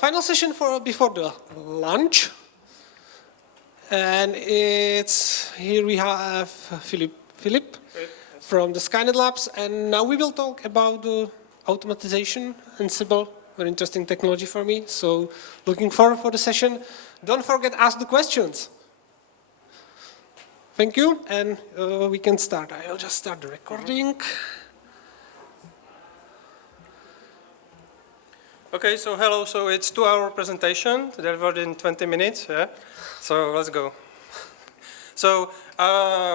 Final session before the lunch, and it's here we have Filip from the Skynet Labs, and now we will talk about the automatization, Ansible, very interesting technology for me. So looking forward for the session. Don't forget ask the questions. Thank you, and we can start. I'll just start the recording. Okay, so hello. So it's 2-hour presentation delivered in 20 minutes. Yeah. So let's go. So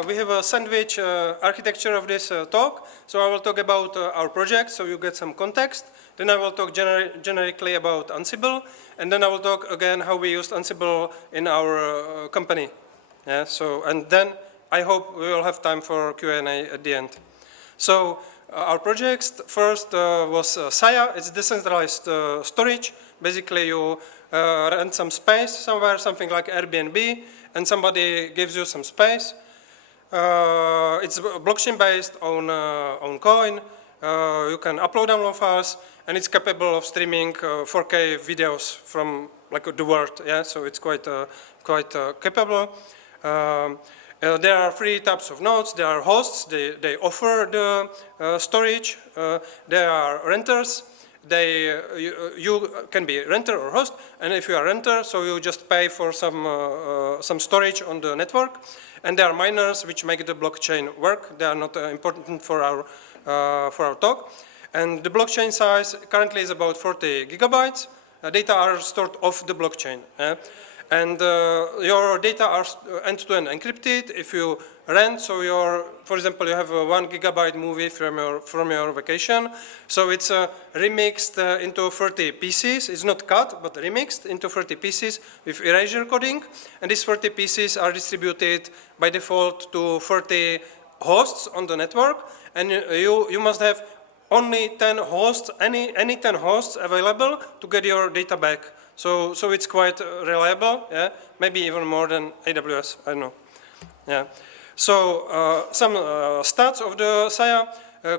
we have a sandwich architecture of this talk. So I will talk about our project, so you get some context. Then I will talk generically about Ansible, and then I will talk again how we used Ansible in our company. Yeah. So and then I hope we will have time for Q&A at the end. So. Our project first was Saya. It's decentralized storage. Basically, you rent some space somewhere, something like Airbnb, and somebody gives you some space. It's blockchain-based on coin. You can upload download files, and it's capable of streaming 4K videos from like the world. Yeah, so it's quite capable. There are 3 types of nodes. There are hosts. They offer the storage. There are renters. You can be renter or host. And if you are renter, so you just pay for some storage on the network. And there are miners which make the blockchain work. They are not important for our talk. And the blockchain size currently is about 40 gigabytes. Data are stored off the blockchain. And your data are end-to-end encrypted. If you rent, so for example, you have a 1 gigabyte movie from your vacation. So it's remixed into 30 pieces. It's not cut, but remixed into 30 pieces with erasure coding. And these 30 pieces are distributed by default to 30 hosts on the network. And you must have only 10 hosts, any 10 hosts available to get your data back. So it's quite reliable, yeah. Maybe even more than AWS. I don't know, yeah. So some stats of the Saya.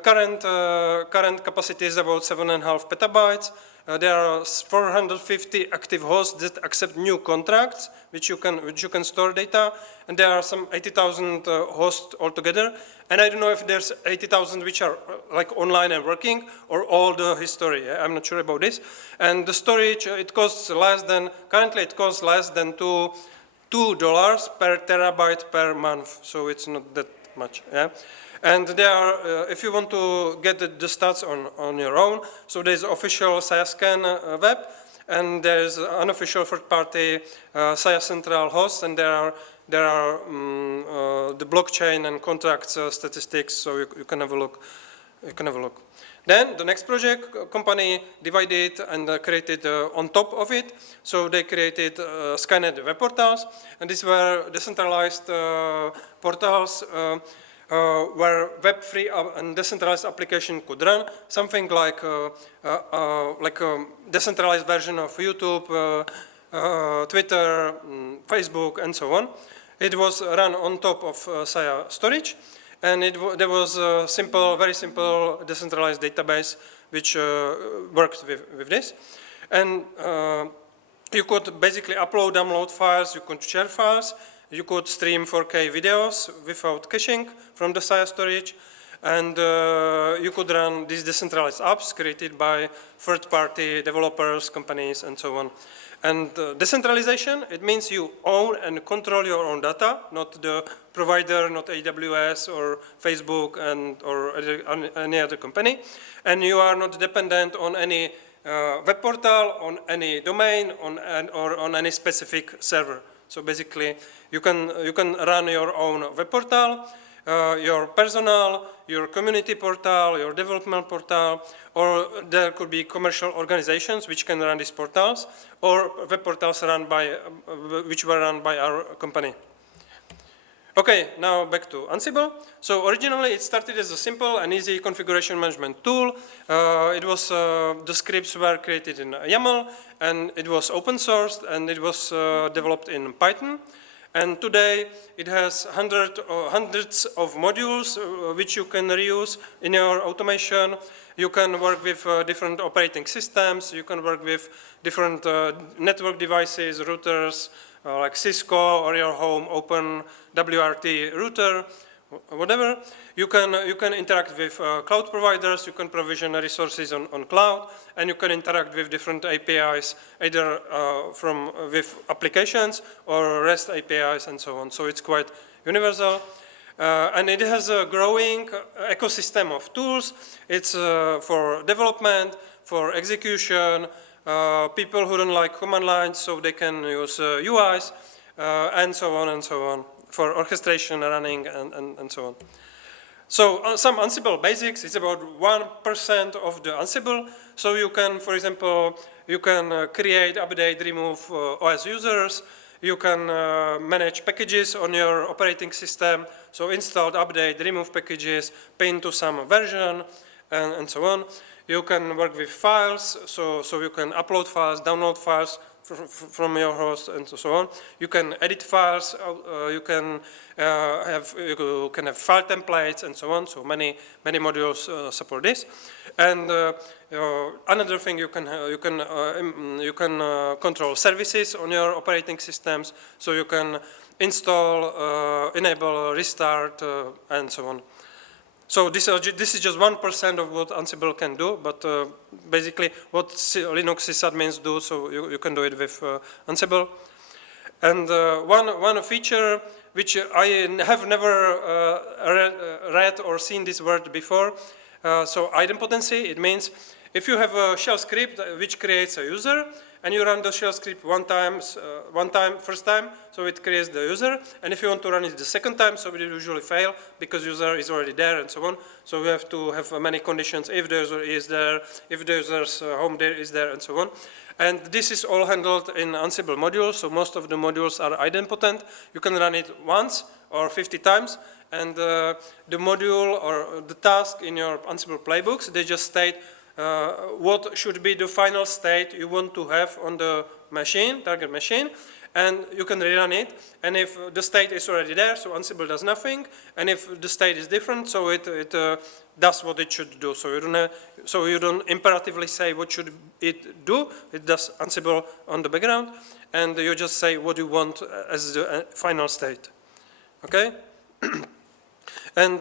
Current capacity is about 7.5 petabytes. There are 450 active hosts that accept new contracts, which you can store data, and there are some 80,000 hosts altogether. And I don't know if there's 80,000 which are like online and working, or all the history. I'm not sure about this. And the storage, currently it costs less than $2 per terabyte per month. So it's not that much. Yeah. And there are, if you want to get the stats on your own, so there's official SayaScan web, and there's unofficial third-party Saya Central hosts, and there are the blockchain and contracts statistics, so you can have a look. Then the next project, company divided and created on top of it. So they created Skynet web portals, and these were decentralized portals where web3 and decentralized application could run, something like a decentralized version of YouTube, Twitter, Facebook, and so on. It was run on top of Saya storage, and there was a very simple decentralized database which worked with this. And you could basically upload, download files, you could share files, you could stream 4K videos without caching from the Saya storage, and you could run these decentralized apps created by third-party developers, companies, and so on. And decentralization, it means you own and control your own data, not the provider, not AWS or Facebook or any other company. And you are not dependent on any web portal, on any domain, or on any specific server. So basically, you can run your own web portal, your personal, your community portal, your development portal, or there could be commercial organizations which can run these portals, or web portals which were run by our company. Okay, now back to Ansible. So originally it started as a simple and easy configuration management tool. The scripts were created in YAML, and it was open sourced, and it was developed in Python. And today it has hundreds of modules which you can reuse in your automation. You can work with different operating systems. You can work with different network devices, routers, like Cisco or your home open WRT router, whatever. You can interact with cloud providers. You can provision resources on cloud, and you can interact with different APIs, either with applications or REST APIs and so on. So it's quite universal. And it has a growing ecosystem of tools. It's for development, for execution, people who don't like command lines, so they can use UIs, and so on, for orchestration, running, and so on. So some Ansible basics, it's about 1% of the Ansible. So you can, for example, you can create, update, remove OS users. You can manage packages on your operating system. So install, update, remove packages, pin to some version, and so on. You can work with files, so you can upload files, download files from your host, and so on. You can edit files. You can have file templates, and so on. So many modules support this. And another thing, you can control services on your operating systems. So you can install, enable, restart, and so on. So this is just 1% of what Ansible can do, but basically what Linux sysadmins do, so you can do it with Ansible. And one feature which I have never read or seen this word before, so idempotency, it means if you have a shell script which creates a user, and you run the shell script first time, so it creates the user. And if you want to run it the second time, so it will usually fail because user is already there and so on. So we have to have many conditions if the user is there, if the user's home there is there, and so on. And this is all handled in Ansible modules. So most of the modules are idempotent. You can run it once or 50 times. And the module or the task in your Ansible playbooks, they just state what should be the final state you want to have on the machine, target machine, and you can rerun it. And if the state is already there, so Ansible does nothing. And if the state is different, so it does what it should do. So you don't imperatively say what should it do. It does Ansible on the background, and you just say what you want as the final state. Okay. And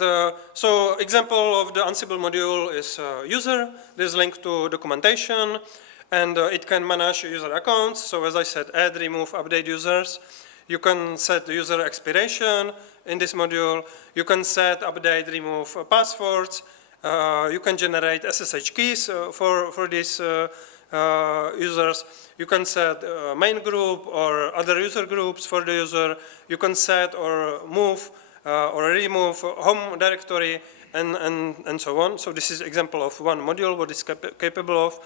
so example of the Ansible module is user. There's link to documentation, and it can manage user accounts. So as I said, add, remove, update users. You can set user expiration in this module. You can set, update, remove passwords. You can generate SSH keys for these users. You can set main group or other user groups for the user. You can set or move or remove home directory, and so on. So this is example of one module what is capable of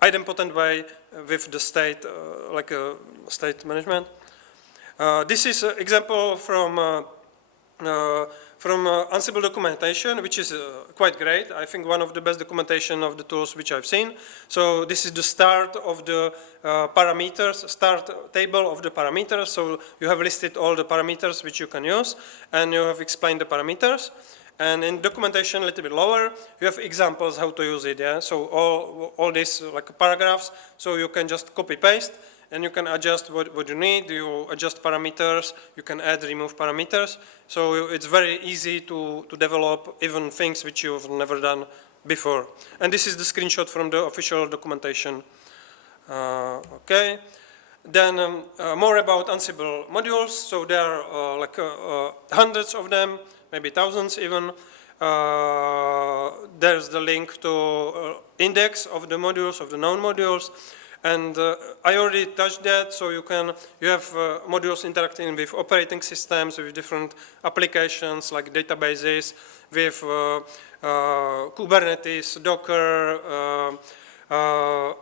idempotent way with the state, like a state management. This is an example from Ansible documentation, which is quite great. I think one of the best documentation of the tools which I've seen. So this is the start of the parameters, start table of the parameters. So you have listed all the parameters which you can use, and you have explained the parameters. And in documentation a little bit lower, you have examples how to use it. Yeah. So all these like paragraphs. So you can just copy paste. And you can adjust what you need. You adjust parameters. You can add, remove parameters. So it's very easy to develop even things which you've never done before. And this is the screenshot from the official documentation. Okay. Then more about Ansible modules. So there are like hundreds of them, maybe thousands even. There's the link to index of the modules, of the known modules. And I already touched that, so you have modules interacting with operating systems, with different applications like databases, with Kubernetes, Docker,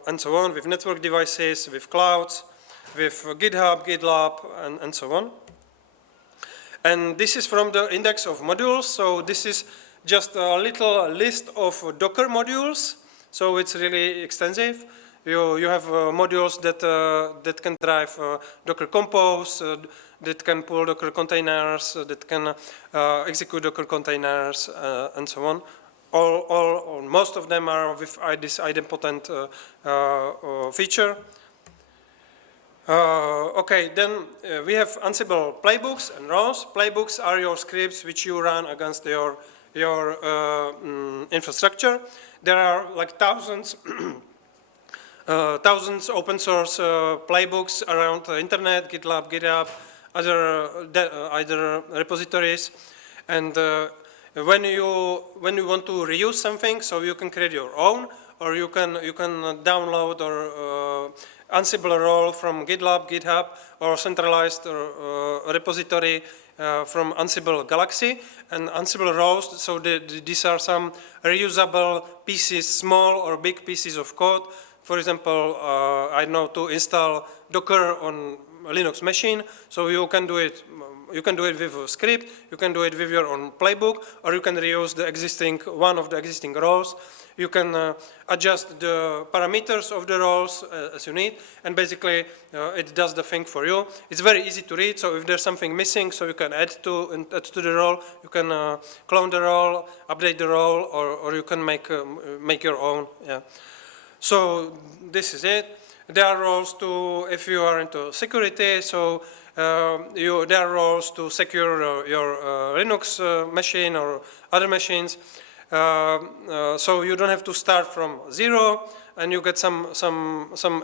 and so on, with network devices, with clouds, with GitHub, GitLab, and so on. And this is from the index of modules, so this is just a little list of Docker modules, so it's really extensive. You have modules that can drive Docker Compose, that can pull Docker containers, that can execute Docker containers, and so on. Or most of them are with this idempotent feature. Okay, then we have Ansible playbooks and roles. Playbooks are your scripts which you run against your infrastructure. There are like thousands open source playbooks around the internet, GitLab, GitHub, other repositories, and when you want to reuse something, so you can create your own, or you can download or Ansible role from GitLab, GitHub, or centralized repository from Ansible Galaxy and Ansible roles. So these are some reusable pieces, small or big pieces of code. For example, I know to install Docker on a Linux machine, so you can do it. You can do it with a script. You can do it with your own playbook, or you can reuse one of the existing roles. You can adjust the parameters of the roles as you need, and basically it does the thing for you. It's very easy to read, so if there's something missing, so you can add to the role. You can clone the role, update the role, or you can make your own. Yeah. So this is it. There are roles to, if you are into security, so there are roles to secure your Linux machine or other machines. So you don't have to start from zero, and you get some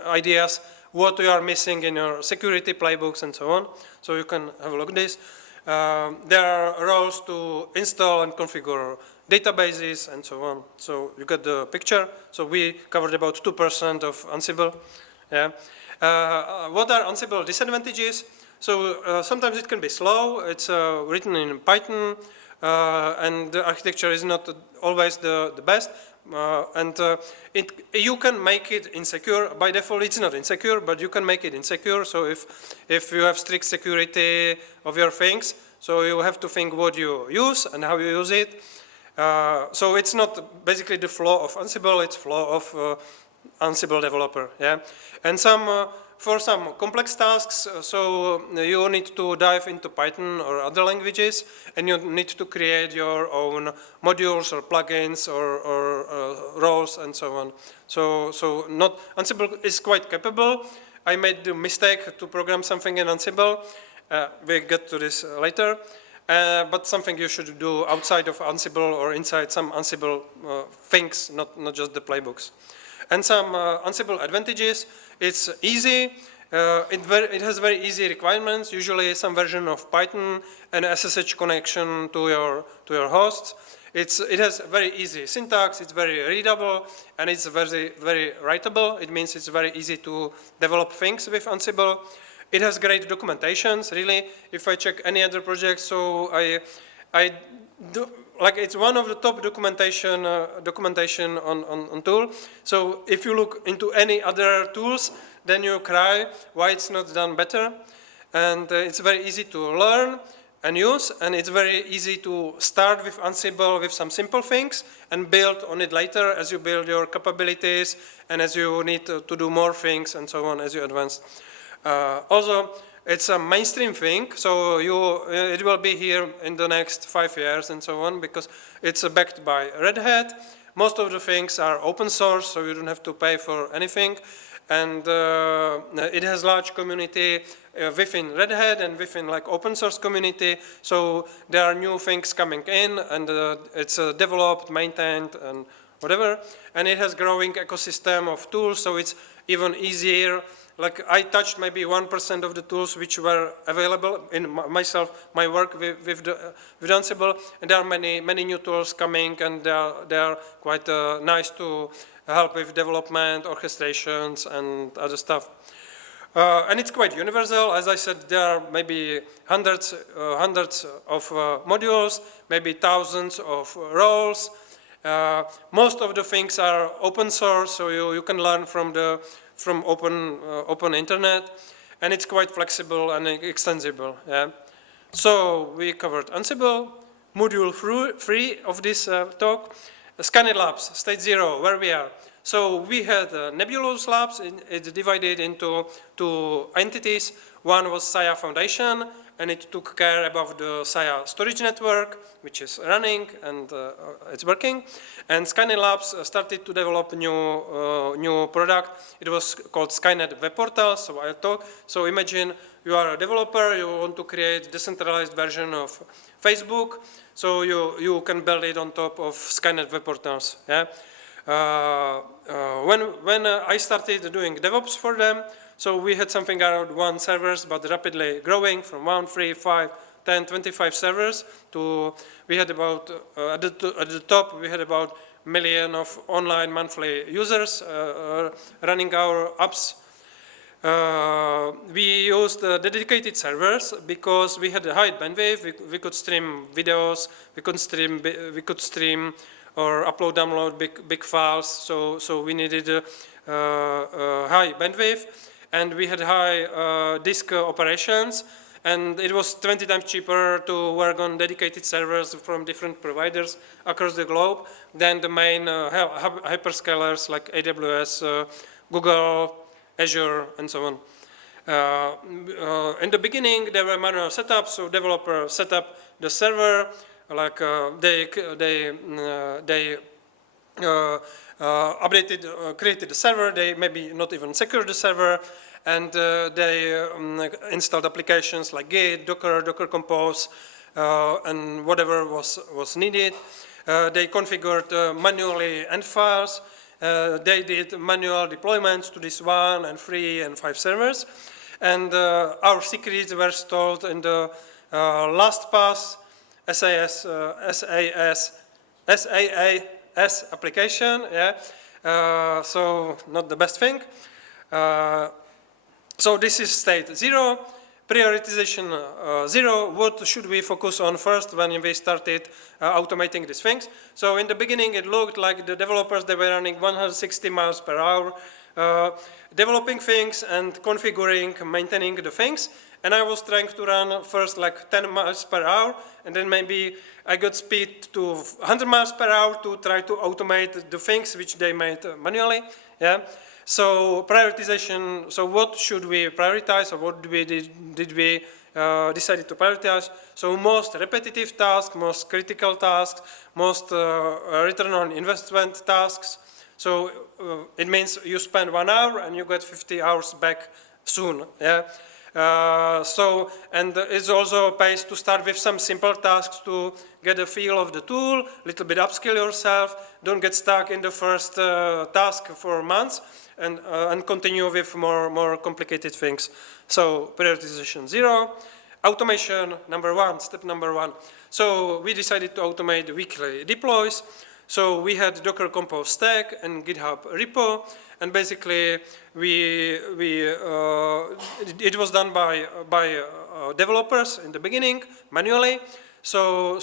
ideas what you are missing in your security playbooks and so on. So you can have a look at this. There are roles to install and configure databases and so on. So you get the picture. So we covered about 2% of Ansible. Yeah. What are Ansible disadvantages? So sometimes it can be slow. It's written in Python, and the architecture is not always the best. You can make it insecure. By default, it's not insecure, but you can make it insecure. So if you have strict security of your things, so you have to think what you use and how you use it. So it's not basically the flaw of Ansible, it's flaw of Ansible developer. Yeah, and for some complex tasks, so you need to dive into Python or other languages, and you need to create your own modules or plugins or roles and so on. So Ansible is quite capable. I made the mistake to program something in Ansible. We'll get to this later. But something you should do outside of Ansible or inside some Ansible things, not just the playbooks. And some Ansible advantages. It's easy. It has very easy requirements. Usually some version of Python and SSH connection to your hosts. It has very easy syntax. It's very readable, and it's very writable. It means it's very easy to develop things with Ansible. It has great documentations. Really, if I check any other project, so I do. Like it's one of the top documentation on tool. So if you look into any other tools, then you cry why it's not done better. And it's very easy to learn and use, and it's very easy to start with Ansible with some simple things and build on it later as you build your capabilities and as you need to do more things and so on as you advance. Also, it's a mainstream thing, so it will be here in the next 5 years and so on, because it's backed by Red Hat. Most of the things are open source, so you don't have to pay for anything. And it has large community within Red Hat and within like open source community. So there are new things coming in, and it's developed, maintained, and whatever. And it has growing ecosystem of tools, so it's even easier. Like I touched maybe 1% of the tools which were available in my work with Ansible, and there are many new tools coming, and they are quite nice to help with development, orchestrations, and other stuff. And it's quite universal. As I said, there are maybe hundreds of modules, maybe thousands of roles. Most of the things are open source, so you can learn from open internet, and it's quite flexible and extensible. Yeah. So we covered Ansible, module 3 of this talk. Skynet Labs, stage 0, where we are. So we had Nebulous Labs. It's divided into two entities. One was Saya Foundation, and it took care about the Saya storage network, which is running and it's working. And Skynet Labs started to develop new product. It was called Skynet Web Portal. So I'll talk. So imagine you are a developer, you want to create decentralized version of Facebook. So you can build it on top of Skynet Web Portals. Yeah. When I started doing DevOps for them, so we had something around 1 servers, but rapidly growing from 1, 3, 5, 10, 25 servers to, we had about, at the top, we had about million of online monthly users running our apps. We used dedicated servers because we had a high bandwidth. We could stream videos, we could stream or upload, download big files. So we needed high bandwidth, and we had high disk operations, and it was 20 times cheaper to work on dedicated servers from different providers across the globe than the main hyperscalers like AWS, Google, Azure, and so on. In the beginning, there were manual setups, so developer set up the server, like they updated, created the server, they maybe not even secured the server, and they installed applications like Git, Docker Compose, and whatever was needed. They configured manually end files. They did manual deployments to this 1 and 3 and 5 servers. And our secrets were stored in the LastPass SaaS application. Yeah. So not the best thing. So this is state 0. Prioritization 0, what should we focus on first when we started automating these things? So in the beginning, it looked like the developers, they were running 160 miles per hour, developing things and configuring, maintaining the things. And I was trying to run first like 10 miles per hour, and then maybe I got speed to 100 miles per hour to try to automate the things which they made manually. Yeah. So prioritization, so what should we prioritize, or what did we decided to prioritize? So most repetitive tasks, most critical tasks, most return on investment tasks. So it means you spend 1 hour and you get 50 hours back soon. Yeah. So, and it also pays to start with some simple tasks to get a feel of the tool, a little bit upskill yourself, don't get stuck in the first task for months, and continue with more complicated things. So prioritization 0. Automation number 1, step number 1. So we decided to automate weekly deploys. So we had Docker Compose stack and GitHub repo, and basically it was done by developers in the beginning manually. So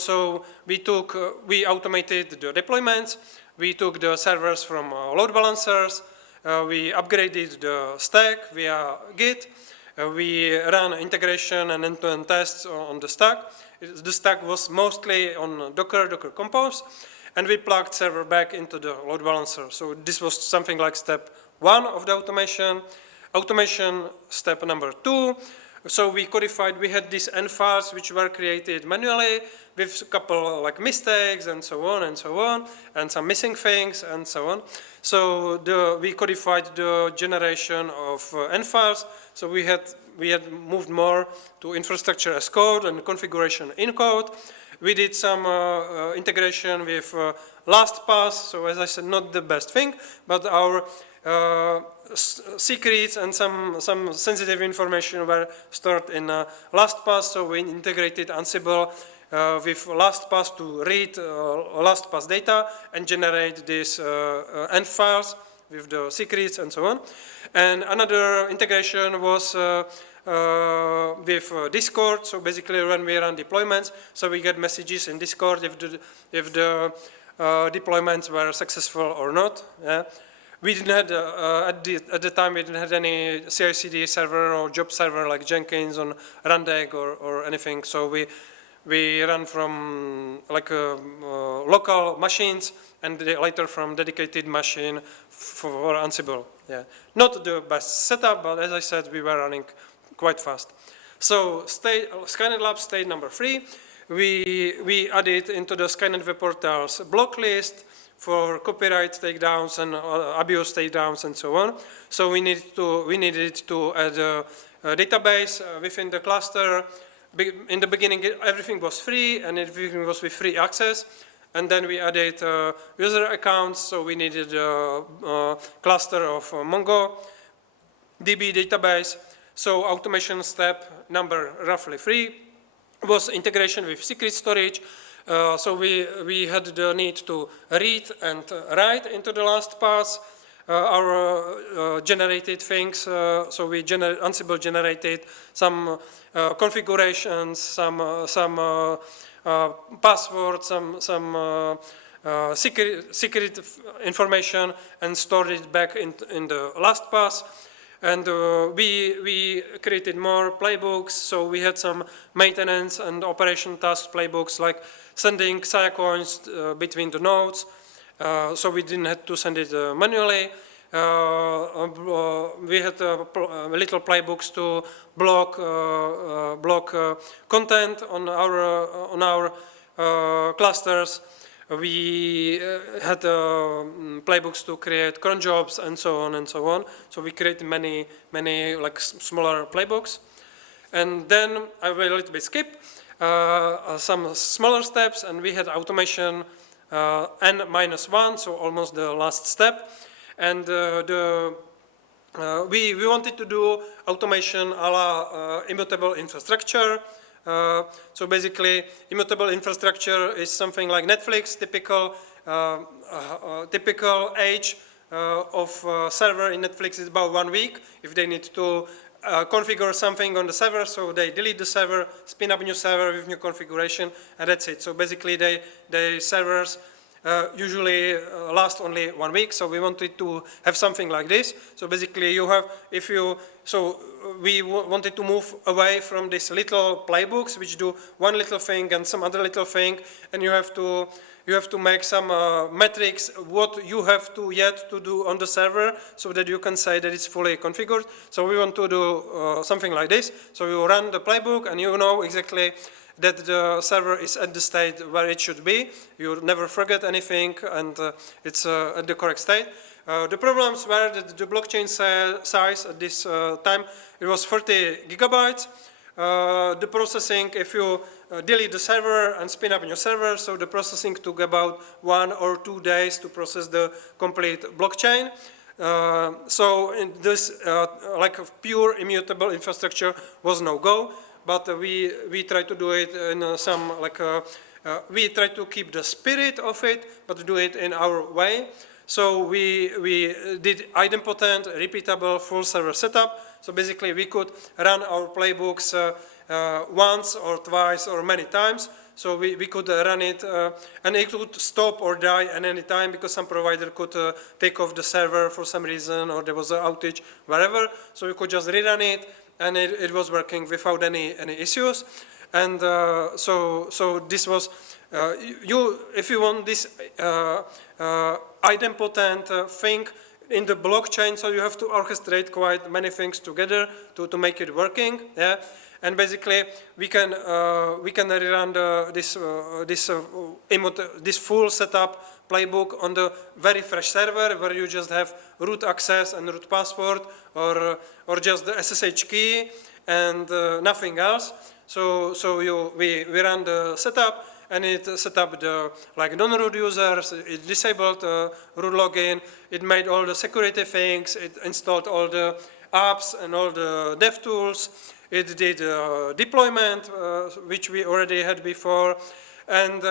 we automated the deployments. We took the servers from load balancers. We upgraded the stack via Git. We ran integration and end-to-end tests on the stack. The stack was mostly on Docker Compose. And we plugged server back into the load balancer. So this was something like step 1 of the automation. Automation step number 2. So we codified, we had these end files which were created manually with a couple like mistakes and so on, and some missing things and so on. So we codified the generation of end files. So we had moved more to infrastructure as code and configuration in code. We did some integration with LastPass. So as I said, not the best thing, but our secrets and some sensitive information were stored in LastPass. So we integrated Ansible with LastPass to read LastPass data and generate these end files with the secrets and so on. And another integration was with Discord. So basically when we run deployments, so we get messages in Discord if the deployments were successful or not. Yeah. We didn't have, at the time, we didn't have any CI/CD server or job server like Jenkins on Rundeck or anything. So we run from like local machines and later from dedicated machine for Ansible. Yeah, not the best setup, but as I said, we were running quite fast. So Skynet Labs stage number 3, we added into the Skynet web portals block list for copyright takedowns and abuse takedowns and so on. So we needed to add a database within the cluster. In the beginning, everything was free and everything was with free access. And then we added user accounts, so we needed a cluster of MongoDB database. So automation step number roughly 3 was integration with secret storage. So we had the need to read and write into the last pass our generated things. So Ansible generated some configurations, some passwords, some secret information, and stored it back in the last pass. And we created more playbooks, so we had some maintenance and operation task playbooks like sending Saya coins between the nodes, so we didn't have to send it manually. We had little playbooks to block content on our clusters. We had playbooks to create cron jobs and so on and so on. So we created many like smaller playbooks. And then I will a little bit skip some smaller steps, and we had automation n-1, so almost the last step. And we wanted to do automation a la immutable infrastructure. So basically, immutable infrastructure is something like Netflix. Typical age of server in Netflix is about 1 week. If they need to configure something on the server, so they delete the server, spin up a new server with new configuration, and that's it. So basically, the servers usually last only 1 week. So we wanted to have something like this. So basically, we wanted to move away from these little playbooks which do one little thing and some other little thing, and you have to make some metrics what you have to yet to do on the server so that you can say that it's fully configured. So we want to do something like this. So you run the playbook and you know exactly that the server is at the state where it should be. You never forget anything, and it's at the correct state. The problems were that the blockchain size at this time, it was 30 gigabytes. The processing, if you delete the server and spin up a new server, so the processing took about 1 or 2 days to process the complete blockchain. So in this, like a pure immutable infrastructure was no go, but we try to do it in some we try to keep the spirit of it, but do it in our way. So we did idempotent, repeatable, full server setup. So basically, we could run our playbooks once or twice or many times. So we could run it, and it could stop or die at any time because some provider could take off the server for some reason, or there was an outage, wherever. So we could just rerun it, and it was working without any issues. And so this was, if you want this idempotent thing in the blockchain, so you have to orchestrate quite many things together to make it working. Yeah, and basically we can rerun this full setup playbook on the very fresh server where you just have root access and root password, or just the SSH key and nothing else. So we run the setup, and it set up the non-root users. It disabled root login. It made all the security things. It installed all the apps and all the dev tools. It did deployment, which we already had before, and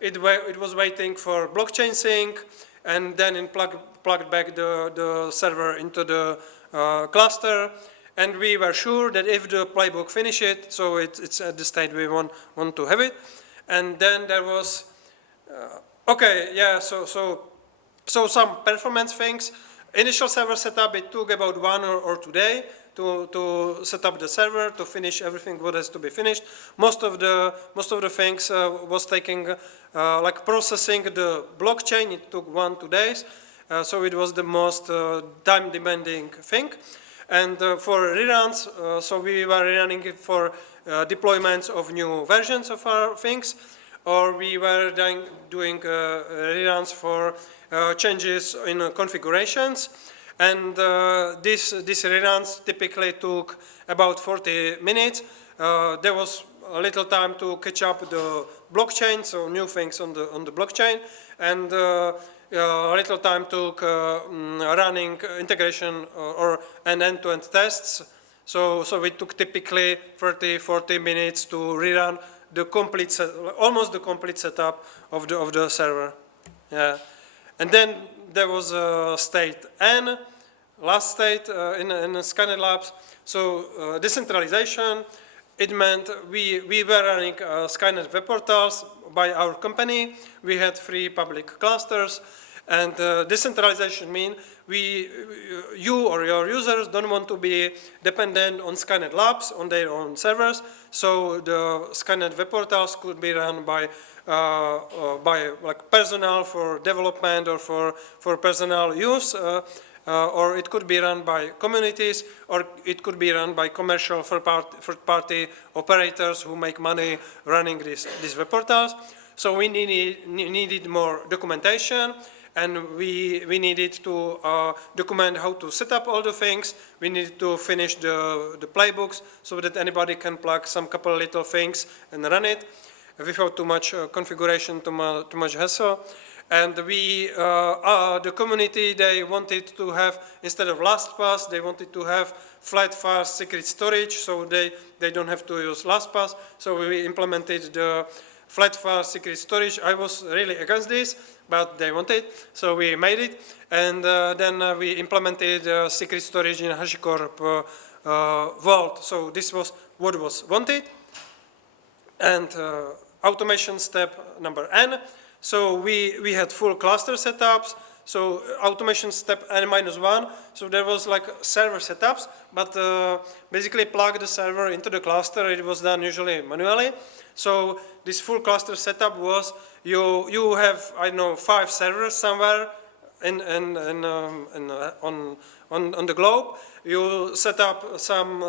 it was waiting for blockchain sync, and then it plugged back the server into the cluster. And we were sure that if the playbook finished it, so it's at the state we want to have it. And then there was, so some performance things. Initial server setup, it took about 1 or 2 days. to set up the server, to finish everything what has to be finished. Most of the things was taking like processing the blockchain. It took 1-2 days, so it was the most time-demanding thing. And for reruns, so we were running it for deployments of new versions of our things, or we were doing reruns for changes in configurations. And these reruns typically took about 40 minutes. There was a little time to catch up the blockchain, so new things on the blockchain, and a little time took running integration or end-to-end tests. So it took typically 30-40 minutes to rerun the complete almost the complete setup of the server. Yeah, and then there was state N, last state in Skynet Labs. So decentralization. It meant we were running Skynet web portals by our company. We had 3 public clusters. And decentralization means you or your users don't want to be dependent on Skynet Labs, on their own servers. So the Skynet web portals could be run by like personnel for development or for personal use. Or it could be run by communities, or it could be run by commercial third-party operators who make money running these web portals. So we needed more documentation, and we needed to document how to set up all the things. We needed to finish the playbooks so that anybody can plug some couple little things and run it without too much configuration, too much hassle. And the community, they wanted to have, instead of LastPass, they wanted to have flat, fast secret storage, so they don't have to use LastPass. So we implemented the flat, fast secret storage. I was really against this, but they wanted, so we made it. And then we implemented secret storage in HashiCorp Vault. So this was what was wanted. And automation step number N. So we had full cluster setups. So automation step N-1. So there was like server setups, but basically plug the server into the cluster. It was done usually manually. So this full cluster setup was you have, I don't know, 5 servers somewhere on the globe. You set up some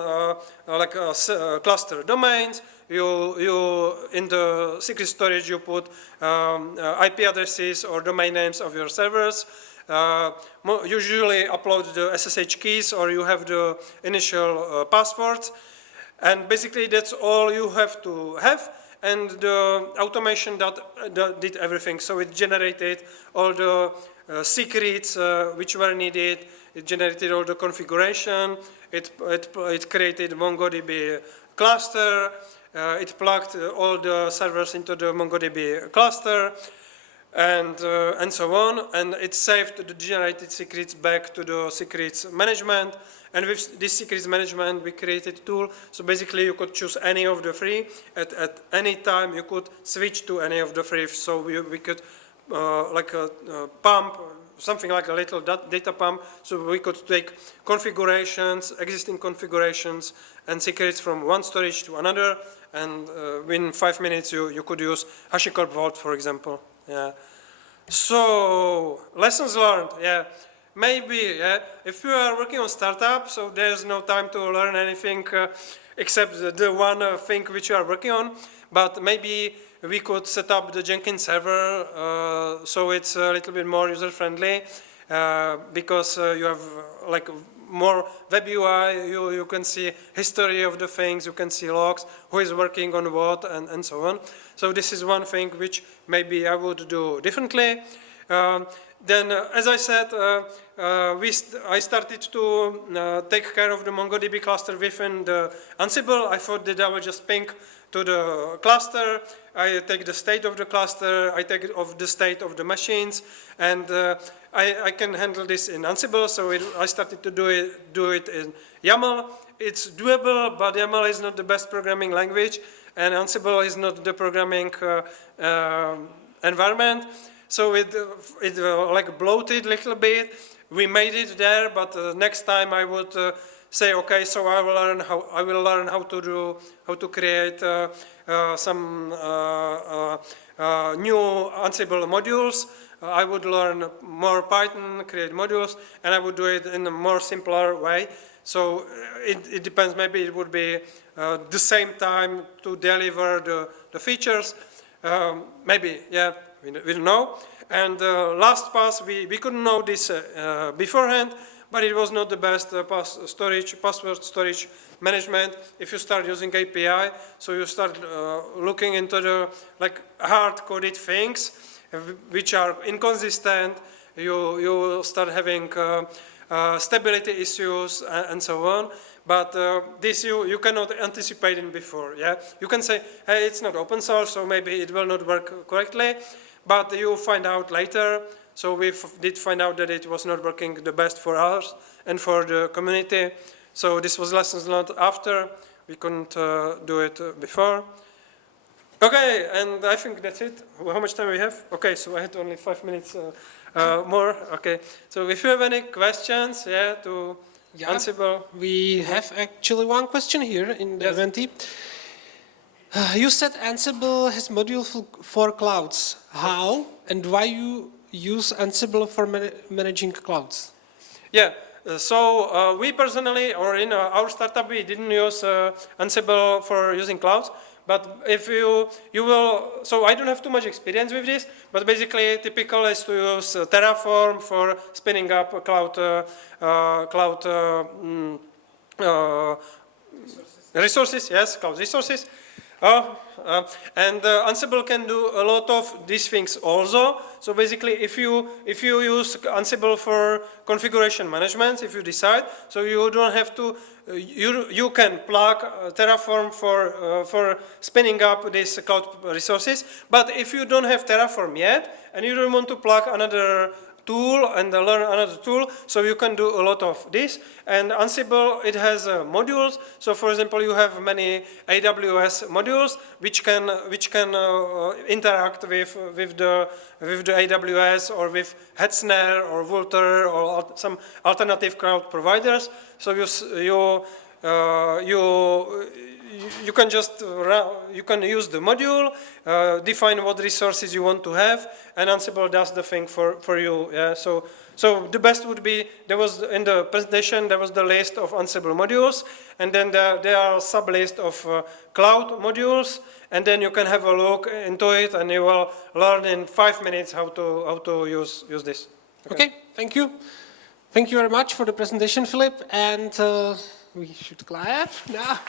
cluster domains. You in the secret storage you put IP addresses or domain names of your servers. Usually upload the SSH keys, or you have the initial passwords, and basically that's all you have to have. And the automation that did everything. So it generated all the secrets which were needed. It generated all the configuration. It created MongoDB cluster. It plugged all the servers into the MongoDB cluster, and so on. And it saved the generated secrets back to the secrets management. And with this secrets management, we created a tool. So basically, you could choose any of the 3. At any time, you could switch to any of the 3. So we could pump, something like a little data pump. So we could take configurations, existing configurations, and secrets from one storage to another. And within 5 minutes, you could use HashiCorp Vault, for example. Yeah. So lessons learned. Yeah. Maybe, yeah, if you are working on startup, so there's no time to learn anything except the one thing which you are working on. But maybe we could set up the Jenkins server so it's a little bit more user-friendly because you have like more web UI, you can see history of the things, you can see logs, who is working on what, and so on. So this is one thing which maybe I would do differently. Then, as I said, I started to take care of the MongoDB cluster within the Ansible. I thought that I would just ping to the cluster. I take the state of the cluster. I take of the state of the machines, and I can handle this in Ansible. So I started to do it in YAML. It's doable, but YAML is not the best programming language, and Ansible is not the programming environment. So it like bloated a little bit. We made it there, but next time I would say, okay, so I will learn how to create some new Ansible modules. I would learn more Python, create modules, and I would do it in a more simpler way. So it depends. Maybe it would be the same time to deliver the features. Maybe, yeah, we don't know. And last pass, we couldn't know this beforehand, but it was not the best password storage management. If you start using API, so you start looking into the hard-coded things which are inconsistent. You start having stability issues and so on. But this you cannot anticipate it before. Yeah, you can say, hey, it's not open source, so maybe it will not work correctly. But you find out later. So we did find out that it was not working the best for us and for the community. So this was lessons learned after. We couldn't do it before. Okay, and I think that's it. How much time we have? Okay, so I had only 5 minutes more. Okay, so if you have any questions, yeah, to Ansible. We have actually one question here in the event. You said Ansible has module for clouds. How and why you use Ansible for managing clouds? Yeah, so we personally, or in our startup, we didn't use Ansible for using clouds. But if you will, so I don't have too much experience with this, but basically typical is to use Terraform for spinning up a cloud resources, yes, cloud resources. And Ansible can do a lot of these things also. So basically, if you use Ansible for configuration management, if you decide, so you don't have to, you can plug Terraform for spinning up these cloud resources. But if you don't have Terraform yet, and you don't want to plug another tool and learn another tool, so you can do a lot of this. And Ansible, it has modules. So for example, you have many AWS modules which can interact with the AWS or with Hetzner or Vultr or some alternative cloud providers. So you can just you can use the module, define what resources you want to have, and Ansible does the thing for you. Yeah. So the best would be, there was in the presentation, there was the list of Ansible modules, and then there are sub list of cloud modules, and then you can have a look into it, and you will learn in 5 minutes how to use this. Okay, thank you. Thank you very much for the presentation, Filip, and we should clap now.